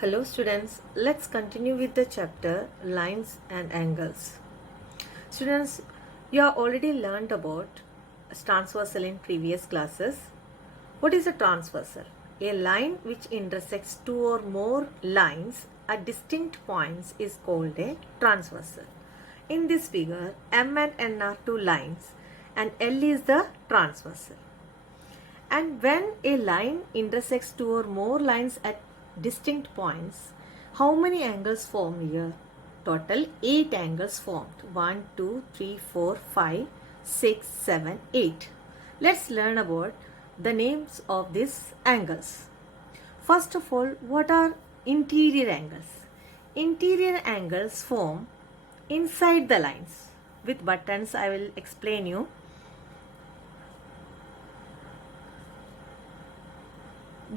Hello students, let's continue with the chapter lines and angles. Students, you have already learned about transversal in previous classes. What is a transversal? A line which intersects two or more lines at distinct points is called a transversal. In this figure, M and N are two lines and L is the transversal. And when a line intersects two or more lines at distinct points, how many angles form here? Total 8 angles formed. 1, 2, 3, 4, 5, 6, 7, 8. Let's learn about the names of these angles. First of all, what are interior angles? Interior angles form inside the lines. With buttons, I will explain you.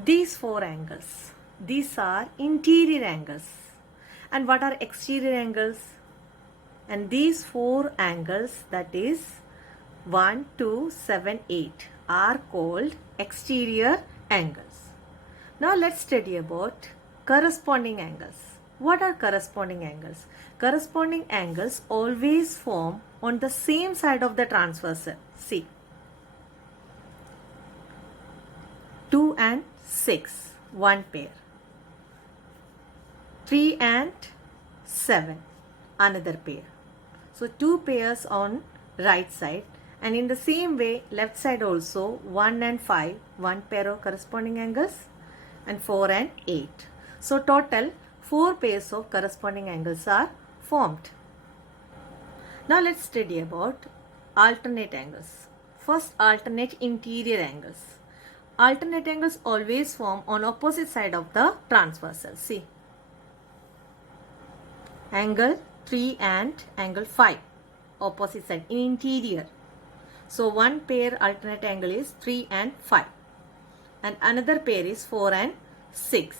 These four angles, these are interior angles. And what are exterior angles? And these four angles, that is 1, 2, 7, 8, are called exterior angles. Now let's study about corresponding angles. What are corresponding angles? Corresponding angles always form on the same side of the transversal. See, 2 and 6, one pair. 3 and 7, another pair. So 2 pairs on right side, and in the same way left side also 1 and 5, one pair of corresponding angles, and 4 and 8. So total 4 pairs of corresponding angles are formed. Now let's study about alternate angles. First, alternate interior angles. Alternate angles always form on opposite side of the transversal. See, angle 3 and angle 5, opposite side in interior. So one pair alternate angle is 3 and 5, and another pair is 4 and 6.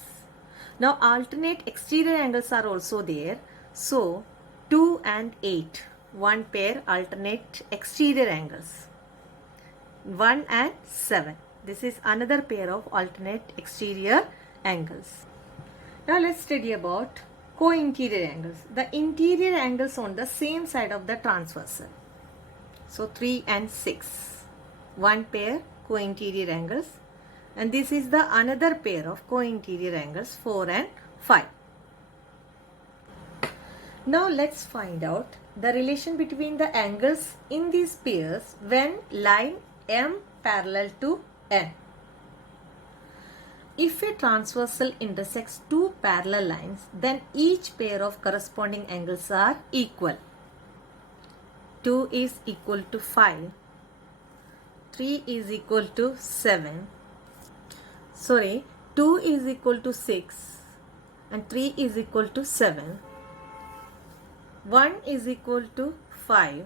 Now alternate exterior angles are also there. So 2 and 8, one pair alternate exterior angles. 1 and 7. This is another pair of alternate exterior angles. Now let's study about co-interior angles. The interior angles on the same side of the transversal. So 3 and 6, one pair co-interior angles, and this is the another pair of co-interior angles, 4 and 5. Now let's find out the relation between the angles in these pairs when line M parallel to N. If a transversal intersects two parallel lines, then each pair of corresponding angles are equal. 2 is equal to 5, 3 is equal to 7, 2 is equal to 6, and 3 is equal to 7, 1 is equal to 5,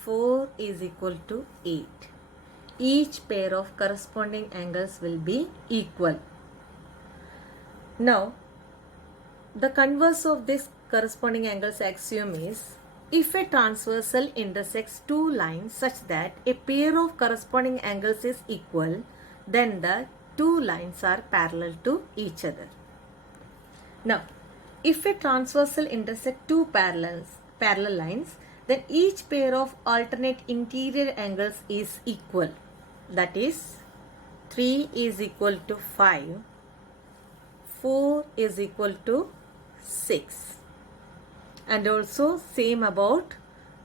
4 is equal to 8. Each pair of corresponding angles will be equal. Now, the converse of this corresponding angles axiom is, if a transversal intersects two lines such that a pair of corresponding angles is equal, then the two lines are parallel to each other. Now, if a transversal intersects two parallel lines, then each pair of alternate interior angles is equal. That is, 3 is equal to 5, 4 is equal to 6. And also same about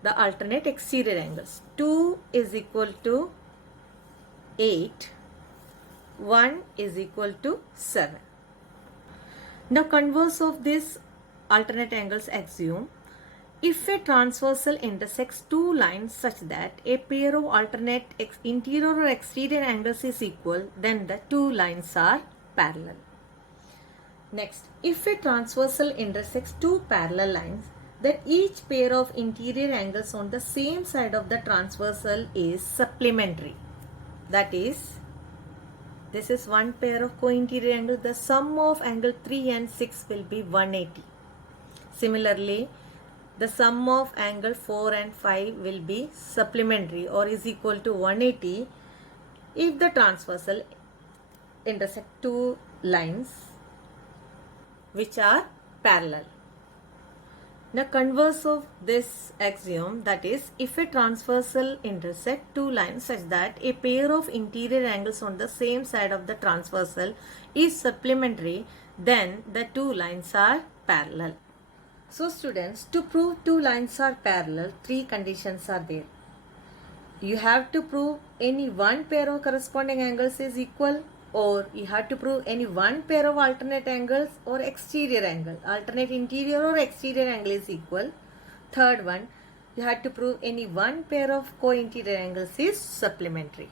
the alternate exterior angles. 2 is equal to 8, 1 is equal to 7. Now converse of this alternate angles axiom, if a transversal intersects two lines such that a pair of alternate interior or exterior angles is equal, then the two lines are parallel. Next, if a transversal intersects two parallel lines, then each pair of interior angles on the same side of the transversal is supplementary. That is, this is one pair of co-interior angles. The sum of angle 3 and 6 will be 180. Similarly, the sum of angle 4 and 5 will be supplementary or is equal to 180 if the transversal intersect two lines which are parallel. The converse of this axiom, that is, if a transversal intersect two lines such that a pair of interior angles on the same side of the transversal is supplementary, then the two lines are parallel. So students, to prove two lines are parallel, three conditions are there. You have to prove any one pair of corresponding angles is equal, or you have to prove any one pair of alternate angles or exterior angle, alternate interior or exterior angle is equal. Third one, you have to prove any one pair of co-interior angles is supplementary.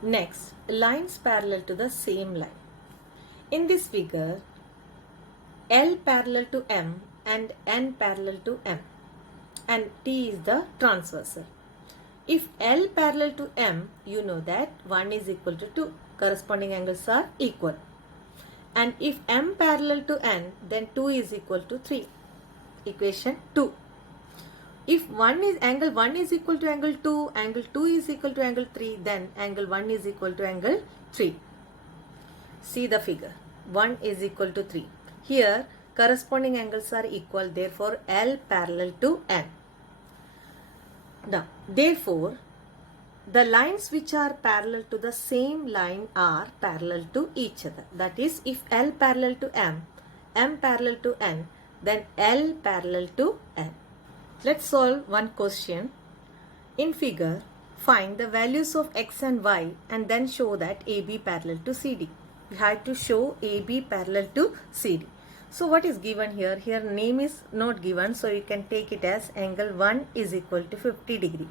Next, lines parallel to the same line. In this figure, L parallel to M and N parallel to M, and T is the transversal. If L parallel to M, you know that 1 is equal to 2. Corresponding angles are equal. And if M parallel to N, then 2 is equal to 3. Equation 2. If angle 1 is equal to angle 2, angle 2 is equal to angle 3, then angle 1 is equal to angle 3. See the figure. 1 is equal to 3. Here, corresponding angles are equal. Therefore, L parallel to N. Now, therefore, the lines which are parallel to the same line are parallel to each other. That is, if L parallel to M, M parallel to N, then L parallel to N. Let's solve one question. In figure, find the values of X and Y and then show that AB parallel to CD. You have to show AB parallel to CD. So what is given here? Here name is not given, so you can take it as angle 1 is equal to 50 degree.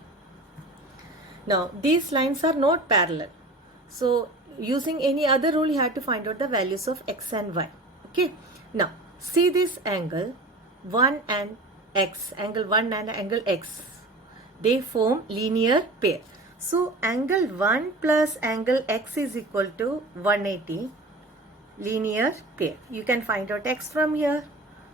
Now these lines are not parallel. So using any other rule, you have to find out the values of X and Y. Okay. Now see this angle 1 and X, angle 1 and angle X. They form linear pair. So angle 1 plus angle X is equal to 180. Linear pair. You can find out X from here.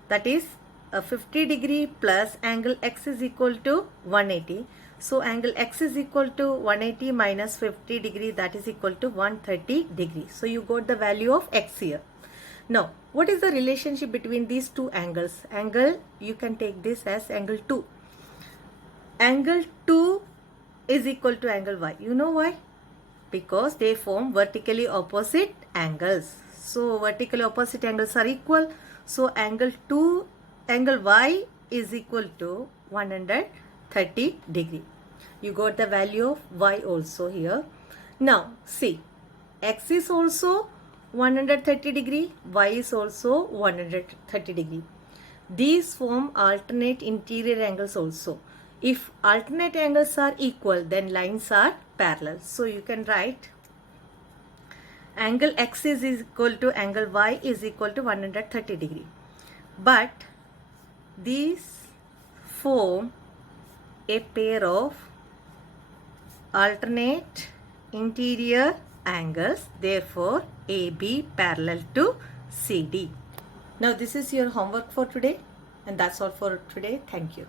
That is a 50 degree plus angle X is equal to 180. So angle X is equal to 180 minus 50 degree, that is equal to 130 degree. So you got the value of X here. Now what is the relationship between these two angles? Angle, you can take this as angle 2. Angle 2 is equal to angle Y. You know why? Because they form vertically opposite angles. So vertically opposite angles are equal. So angle Y is equal to 130 degree. You got the value of Y also here. Now see, X is also 130 degree, Y is also 130 degree. These form alternate interior angles also. If alternate angles are equal, then lines are parallel. So you can write angle X is equal to angle Y is equal to 130 degree. But these form a pair of alternate interior angles. Therefore, AB parallel to CD. Now this is your homework for today, and that's all for today. Thank you.